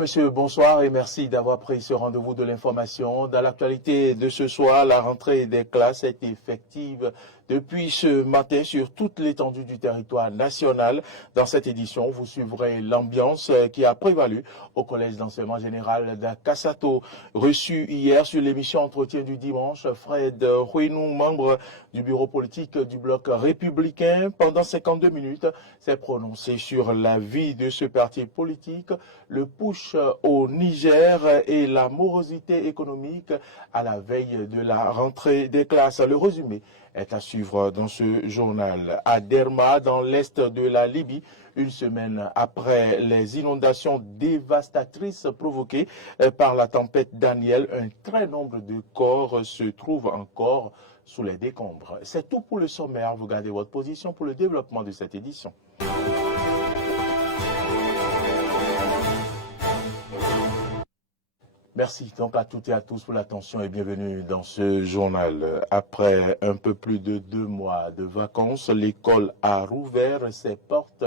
Mesdames, Messieurs, bonsoir et merci d'avoir pris ce rendez-vous de l'information. Dans l'actualité de ce soir, la rentrée des classes est effective depuis ce matin sur toute l'étendue du territoire national. Dans cette édition, vous suivrez l'ambiance qui a prévalu au Collège d'enseignement général d'Akassato. Reçu hier sur l'émission Entretien du dimanche, Fred Huinou, membre du bureau politique du bloc républicain, pendant 52 minutes, s'est prononcé sur la vie de ce parti politique, le push au Niger et la morosité économique à la veille de la rentrée des classes. Le résumé est à suivre dans ce journal. À Derma, dans l'est de la Libye, une semaine après les inondations dévastatrices provoquées par la tempête Daniel, un très nombre de corps se trouvent encore sous les décombres. C'est tout pour le sommaire. Vous gardez votre position pour le développement de cette édition. Merci donc à toutes et à tous pour l'attention et bienvenue dans ce journal. Après un peu plus de 2 mois de vacances, l'école a rouvert ses portes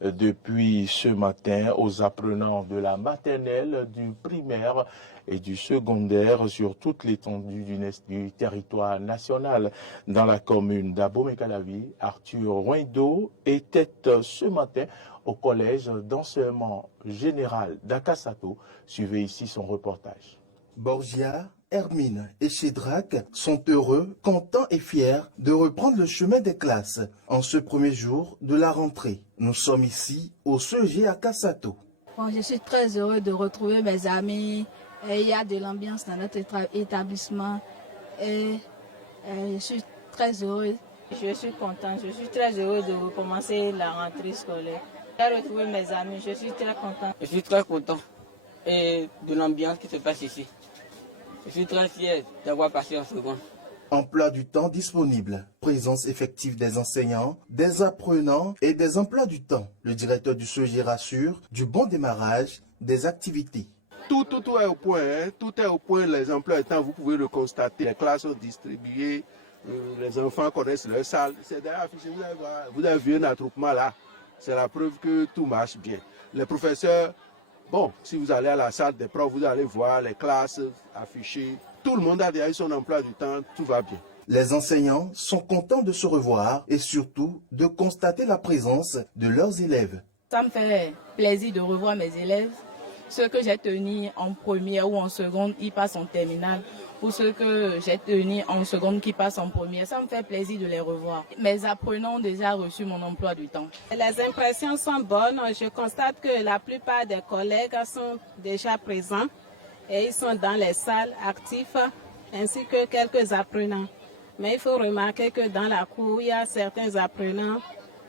depuis ce matin aux apprenants de la maternelle, du primaire et du secondaire sur toute l'étendue du territoire national. Dans la commune d'Abomey-Calavi, Arthur Roindo était ce matin au collège d'enseignement général d'Akassato. Suivez ici son reportage. Borgia, Hermine et Shedrack sont heureux, contents et fiers de reprendre le chemin des classes en ce premier jour de la rentrée. Nous sommes ici au CEG Akassato. Bon, je suis très heureux de retrouver mes amis. Et il y a de l'ambiance dans notre établissement et je suis très heureux. Je suis content, je suis très heureux de recommencer la rentrée scolaire. J'ai retrouvé mes amis, je suis très content. Je suis très content et de l'ambiance qui se passe ici. Je suis très fier d'avoir passé en seconde. Emploi du temps disponible, présence effective des enseignants, des apprenants et des emplois du temps. Le directeur du CEG rassure du bon démarrage des activités. Tout est au point, hein. Tout est au point, les emplois étant, vous pouvez le constater. Les classes sont distribuées, les enfants connaissent leur salle. C'est d'ailleurs affiché, vous avez vu un attroupement là. C'est la preuve que tout marche bien. Les professeurs, bon, si vous allez à la salle des profs, vous allez voir les classes affichées. Tout le monde a déjà eu son emploi du temps, tout va bien. Les enseignants sont contents de se revoir et surtout de constater la présence de leurs élèves. Ça me fait plaisir de revoir mes élèves. Ceux que j'ai tenus en première ou en seconde, ils passent en terminale. Pour ceux que j'ai tenus en seconde qui passent en première, ça me fait plaisir de les revoir. Mes apprenants ont déjà reçu mon emploi du temps. Les impressions sont bonnes. Je constate que la plupart des collègues sont déjà présents et ils sont dans les salles actifs, ainsi que quelques apprenants. Mais il faut remarquer que dans la cour, il y a certains apprenants,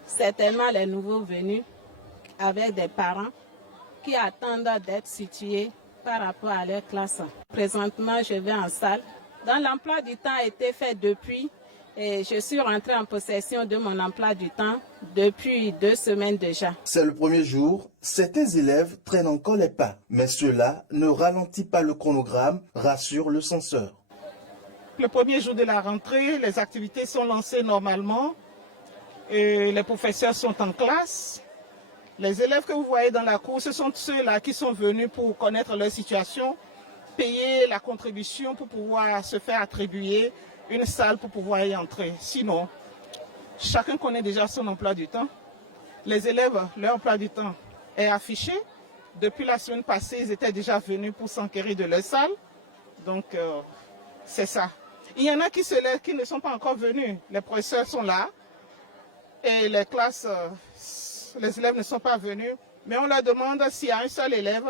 certainement les nouveaux venus, avec des parents, qui attendent d'être situés par rapport à leur classe. Présentement, je vais en salle. Dans l'emploi du temps a été fait depuis et je suis rentrée en possession de mon emploi du temps depuis 2 semaines déjà. C'est le premier jour, certains élèves traînent encore les pas, mais cela ne ralentit pas le chronogramme, rassure le censeur. Le premier jour de la rentrée, les activités sont lancées normalement et les professeurs sont en classe. Les élèves que vous voyez dans la cour, ce sont ceux-là qui sont venus pour connaître leur situation, payer la contribution pour pouvoir se faire attribuer une salle pour pouvoir y entrer. Sinon, chacun connaît déjà son emploi du temps. Les élèves, leur emploi du temps est affiché. Depuis la semaine passée, ils étaient déjà venus pour s'enquérir de leur salle. Donc, c'est ça. Il y en a qui ne sont pas encore venus. Les professeurs sont là et les classes... les élèves ne sont pas venus, mais on leur demande s'il y a un seul élève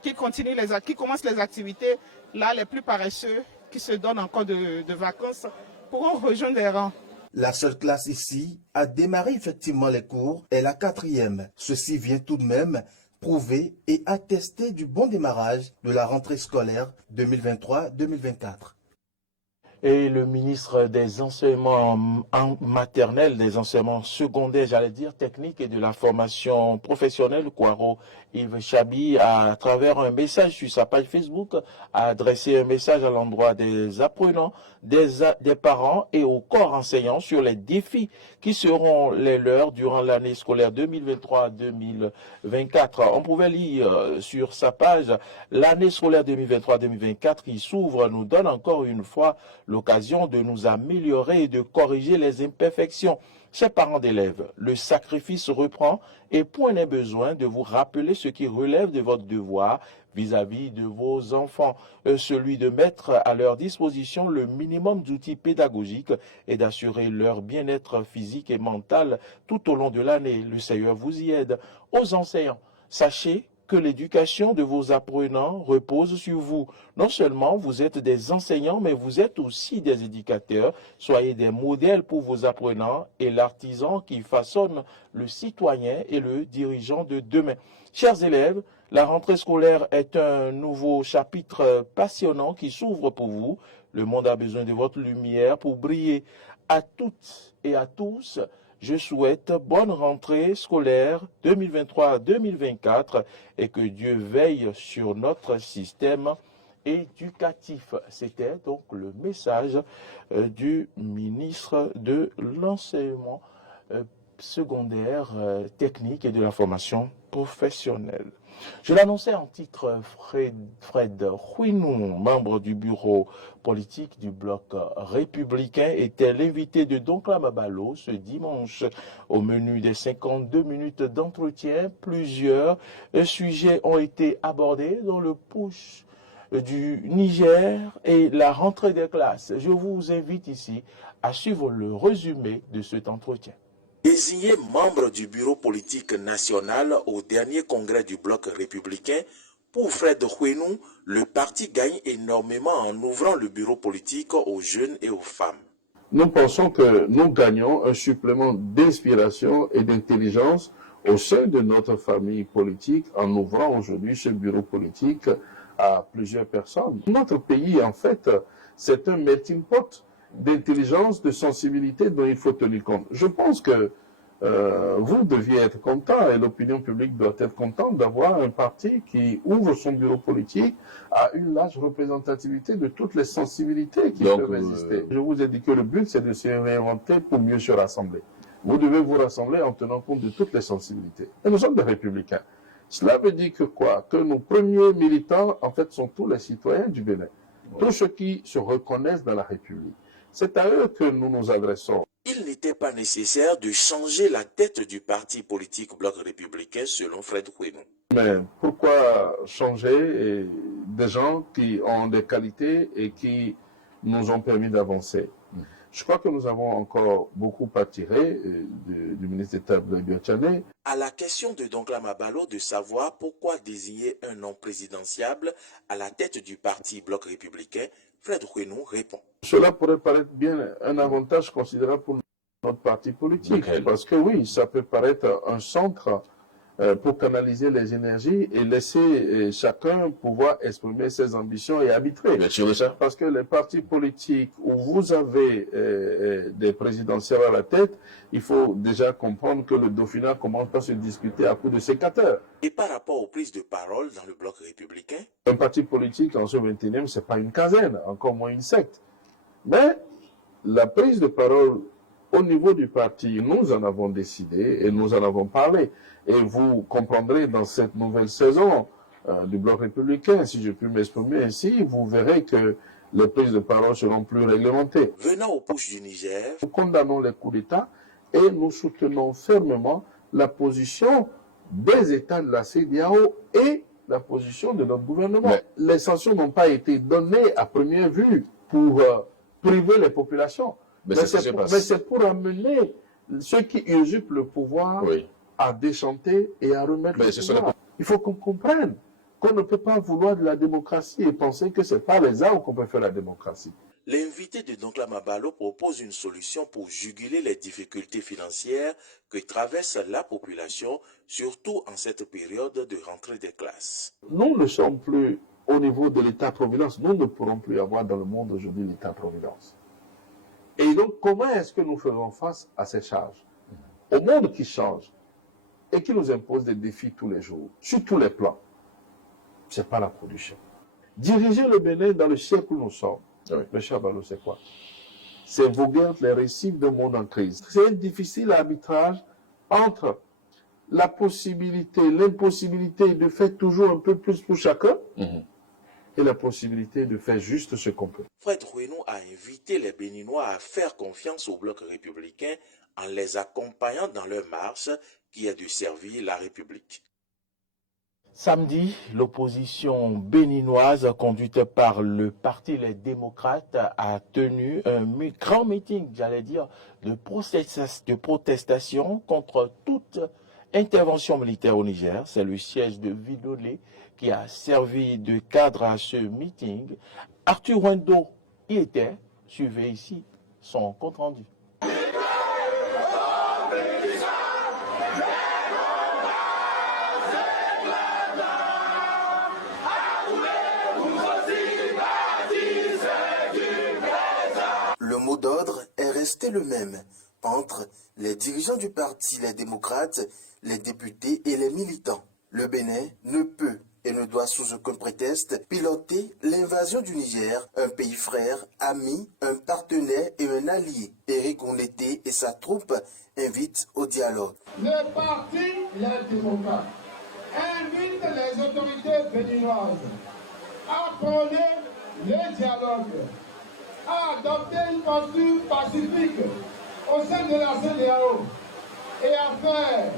qui commence les activités, là les plus paresseux, qui se donnent encore de vacances, pourront rejoindre les rangs. La seule classe ici a démarré effectivement les cours est la 4e. Ceci vient tout de même prouver et attester du bon démarrage de la rentrée scolaire 2023-2024. Et le ministre des enseignements maternels, des enseignements secondaires, j'allais dire techniques et de la formation professionnelle, Kwaro Yves Chabi, à travers un message sur sa page Facebook, a adressé un message à l'endroit des apprenants, des parents et au corps enseignant sur les défis qui seront les leurs durant l'année scolaire 2023-2024. On pouvait lire sur sa page l'année scolaire 2023-2024 qui s'ouvre nous donne encore une fois l'occasion de nous améliorer et de corriger les imperfections. Chers parents d'élèves, le sacrifice reprend et point n'est besoin de vous rappeler ce qui relève de votre devoir vis-à-vis de vos enfants, celui de mettre à leur disposition le minimum d'outils pédagogiques et d'assurer leur bien-être physique et mental tout au long de l'année. Le Seigneur vous y aide. Aux enseignants, sachez que l'éducation de vos apprenants repose sur vous. Non seulement vous êtes des enseignants, mais vous êtes aussi des éducateurs. Soyez des modèles pour vos apprenants et l'artisan qui façonne le citoyen et le dirigeant de demain. Chers élèves, la rentrée scolaire est un nouveau chapitre passionnant qui s'ouvre pour vous. Le monde a besoin de votre lumière pour briller. À toutes et à tous, je souhaite bonne rentrée scolaire 2023-2024 et que Dieu veille sur notre système éducatif. C'était donc le message du ministre de l'enseignement secondaire, technique et de la formation professionnelle. Je l'annonçais en titre, Fred Huinou, membre du bureau politique du bloc républicain, était l'invité de Donkla Mabalo ce dimanche. Au menu des 52 minutes d'entretien, plusieurs sujets ont été abordés dans le push du Niger et la rentrée des classes. Je vous invite ici à suivre le résumé de cet entretien. Désigné membre du bureau politique national au dernier congrès du bloc républicain, pour Fred Huinou, le parti gagne énormément en ouvrant le bureau politique aux jeunes et aux femmes. Nous pensons que nous gagnons un supplément d'inspiration et d'intelligence au sein de notre famille politique en ouvrant aujourd'hui ce bureau politique à plusieurs personnes. Notre pays, en fait, c'est un melting pot d'intelligence, de sensibilité dont il faut tenir compte. Je pense que vous deviez être content et l'opinion publique doit être contente d'avoir un parti qui ouvre son bureau politique à une large représentativité de toutes les sensibilités qui peuvent exister. Je vous ai dit que le but, c'est de se réinventer pour mieux se rassembler. Vous devez vous rassembler en tenant compte de toutes les sensibilités. Et nous sommes des républicains. Cela veut dire que quoi? Que nos premiers militants, en fait, sont tous les citoyens du Bénin. Tous ceux qui se reconnaissent dans la République. C'est à eux que nous nous adressons. Il n'était pas nécessaire de changer la tête du parti politique bloc républicain selon Fred Huinou. Mais pourquoi changer des gens qui ont des qualités et qui nous ont permis d'avancer? Je crois que nous avons encore beaucoup à tirer du ministre d'État Blaise Diagne. À la question de Donkla Mabalo de savoir pourquoi désigner un nom présidentiable à la tête du parti bloc républicain, Fred Huinou répond. Cela pourrait paraître bien un avantage considérable pour notre parti politique. Parce que oui, ça peut paraître un centre pour canaliser les énergies et laisser chacun pouvoir exprimer ses ambitions et arbitrer. Bien sûr de ça. Parce que les partis politiques où vous avez des présidentielles à la tête, il faut déjà comprendre que le Dauphinat commence à se discuter à coups de sécateurs. Et par rapport aux prises de parole dans le bloc républicain? Un parti politique en ce 21e, ce n'est pas une caserne, encore moins une secte. Mais la prise de parole au niveau du parti, nous en avons décidé et nous en avons parlé. Et vous comprendrez dans cette nouvelle saison du bloc républicain, si je puis m'exprimer ainsi, vous verrez que les prises de parole seront plus réglementées. Venant au push du Niger, nous condamnons les coups d'État et nous soutenons fermement la position des États de la CEDEAO et la position de notre gouvernement. Mais les sanctions n'ont pas été données à première vue pour priver les populations. Mais c'est pour amener ceux qui usurpent le pouvoir à déchanter et à remettre le pouvoir. Il faut qu'on comprenne qu'on ne peut pas vouloir de la démocratie et penser que ce n'est pas les armes qu'on peut faire la démocratie. L'invité de Donkla Mabalo propose une solution pour juguler les difficultés financières que traverse la population, surtout en cette période de rentrée des classes. Nous ne sommes plus au niveau de l'État-providence. Nous ne pourrons plus avoir dans le monde aujourd'hui l'État-providence. Et donc, comment est-ce que nous faisons face à ces charges? Au monde qui change et qui nous impose des défis tous les jours, sur tous les plans, ce n'est pas la production. Diriger le Bénin dans le siècle où nous sommes, le cher Balo, c'est quoi? C'est voguer entre les récifs d'un monde en crise. C'est un difficile arbitrage entre la possibilité, l'impossibilité de faire toujours un peu plus pour chacun et la possibilité de faire juste ce qu'on peut. Fred Huenou a invité les Béninois à faire confiance au bloc républicain en les accompagnant dans leur marche qui est de servir la République. Samedi, l'opposition béninoise conduite par le Parti Les Démocrates a tenu un grand meeting, j'allais dire, de protestation contre toute intervention militaire au Niger. C'est le siège de Vidolé qui a servi de cadre à ce meeting. Arthur Wendo y était. Suivez ici son compte rendu. Le mot d'ordre est resté le même entre les dirigeants du parti, les démocrates, les députés et les militants. Le Bénin ne peut et ne doit sous aucun prétexte piloter l'invasion du Niger, un pays frère, ami, un partenaire et un allié. Éric Ondeté et sa troupe invitent au dialogue. Le parti Les Démocrates invite les autorités béninoises à prôner le dialogue, à adopter une posture pacifique au sein de la CEDEAO et à faire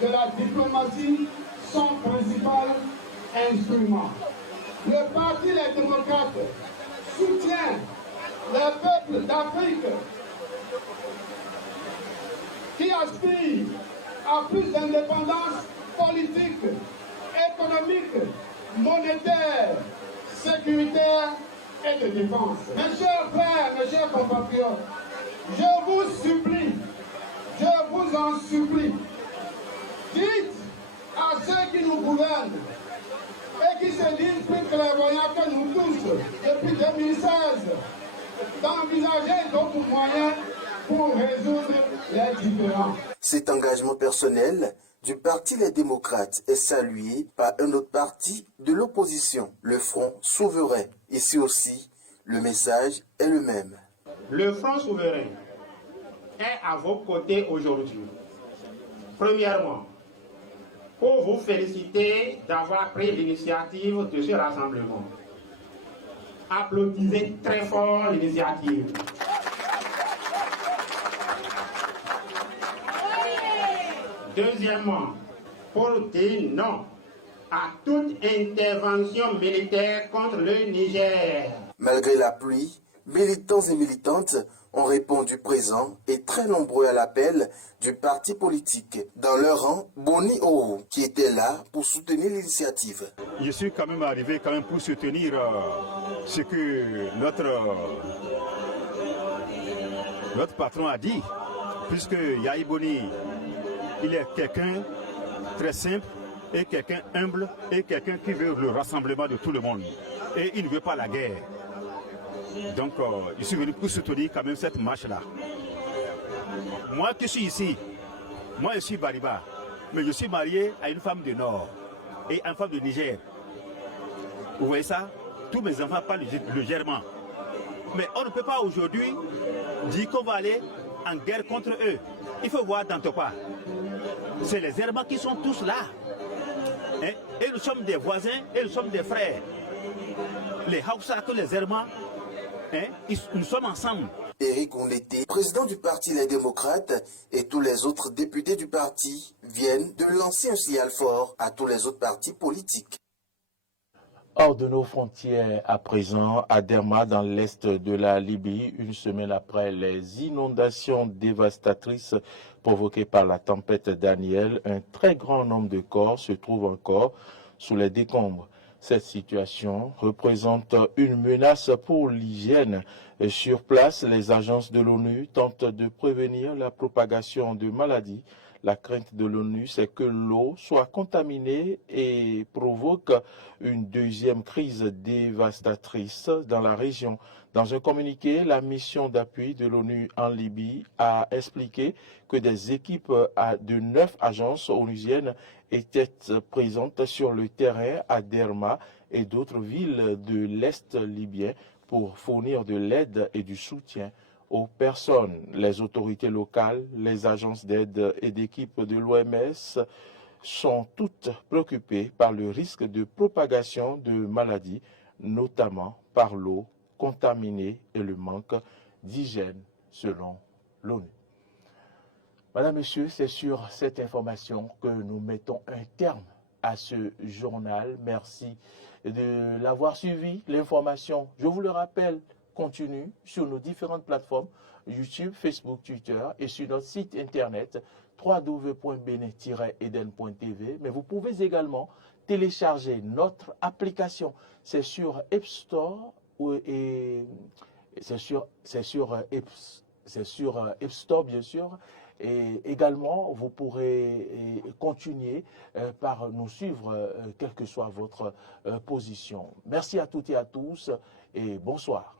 de la diplomatie son principal instrument. Le parti Les Démocrates soutient les peuples d'Afrique qui aspirent à plus d'indépendance politique, économique, monétaire, sécuritaire et de défense. Mes chers frères, mes chers compatriotes, je vous supplie, je vous en supplie, dites à ceux qui nous gouvernent et qui se disent plus clairvoyants que nous tous depuis 2016 d'envisager d'autres moyens pour résoudre les différends. Cet engagement personnel du Parti Les Démocrates est salué par un autre parti de l'opposition, le Front Souverain. Ici aussi, le message est le même. Le Front Souverain est à vos côtés aujourd'hui. Premièrement, pour vous féliciter d'avoir pris l'initiative de ce rassemblement. Applaudissez très fort l'initiative. Deuxièmement, pour dire non à toute intervention militaire contre le Niger. Malgré la pluie, militants et militantes ont répondu présents et très nombreux à l'appel du parti politique. Dans leur rang, Boni Ohu, qui était là pour soutenir l'initiative. Je suis quand même arrivé pour soutenir ce que notre patron a dit, puisque Yahi Boni, il est quelqu'un très simple et quelqu'un humble et quelqu'un qui veut le rassemblement de tout le monde. Et il ne veut pas la guerre. Donc, je suis venu pour soutenir quand même cette marche-là. Moi qui suis ici, moi je suis Bariba, mais je suis marié à une femme du Nord et à une femme du Niger. Vous voyez ça? Tous mes enfants parlent le germain. Mais on ne peut pas aujourd'hui dire qu'on va aller en guerre contre eux. Il faut voir dans quoi. C'est les Hermans qui sont tous là. Hein? Et nous sommes des voisins et nous sommes des frères. Les Hausa que les Hermans, hein? Nous sommes ensemble. Éric Ondeté, président du parti Les Démocrates, et tous les autres députés du parti viennent de lancer un signal fort à tous les autres partis politiques. Hors de nos frontières à présent, à Derma, dans l'est de la Libye, une semaine après les inondations dévastatrices provoquées par la tempête Daniel, un très grand nombre de corps se trouvent encore sous les décombres. Cette situation représente une menace pour l'hygiène. Sur place, les agences de l'ONU tentent de prévenir la propagation de maladies. La crainte de l'ONU, c'est que l'eau soit contaminée et provoque une deuxième crise dévastatrice dans la région. Dans un communiqué, la mission d'appui de l'ONU en Libye a expliqué que des équipes de 9 agences onusiennes étaient présentes sur le terrain à Derma et d'autres villes de l'Est libyen pour fournir de l'aide et du soutien aux personnes. Les autorités locales, les agences d'aide et d'équipes de l'OMS sont toutes préoccupées par le risque de propagation de maladies, notamment par l'eau contaminée et le manque d'hygiène, selon l'ONU. Madame, Monsieur, c'est sur cette information que nous mettons un terme à ce journal. Merci de l'avoir suivi. L'information, je vous le rappelle, continue sur nos différentes plateformes, YouTube, Facebook, Twitter et sur notre site internet www.bene-eden.tv. Mais vous pouvez également télécharger notre application. C'est sur App Store et c'est sur App Store, bien sûr. Et également, vous pourrez continuer par nous suivre, quelle que soit votre position. Merci à toutes et à tous et bonsoir.